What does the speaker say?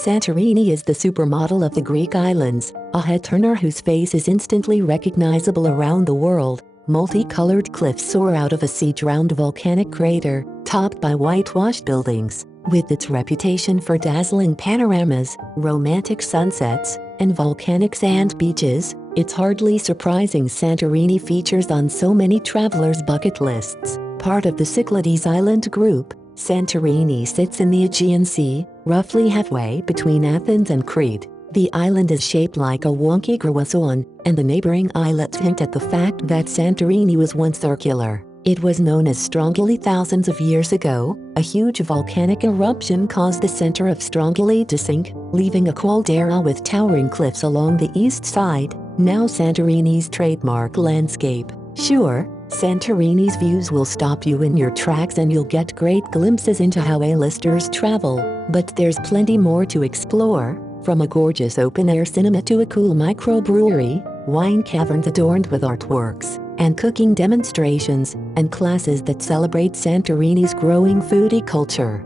Santorini is the supermodel of the Greek islands, a head-turner whose face is instantly recognizable around the world. Multicolored cliffs soar out of a sea-drowned volcanic crater, topped by whitewashed buildings. With its reputation for dazzling panoramas, romantic sunsets, and volcanic sand beaches, it's hardly surprising Santorini features on so many travelers' bucket lists. Part of the Cyclades island group, Santorini sits in the Aegean Sea, roughly halfway between Athens and Crete. The island is shaped like a wonky croissant, and the neighboring islets hint at the fact that Santorini was once circular. It was known as Strongylli thousands of years ago. A huge volcanic eruption caused the center of Strongylli to sink, leaving a caldera with towering cliffs along the east side, now Santorini's trademark landscape. Sure, Santorini's views will stop you in your tracks and you'll get great glimpses into how A-listers travel, but there's plenty more to explore. From a gorgeous open-air cinema to a cool microbrewery, wine caverns adorned with artworks, and cooking demonstrations, and classes that celebrate Santorini's growing foodie culture.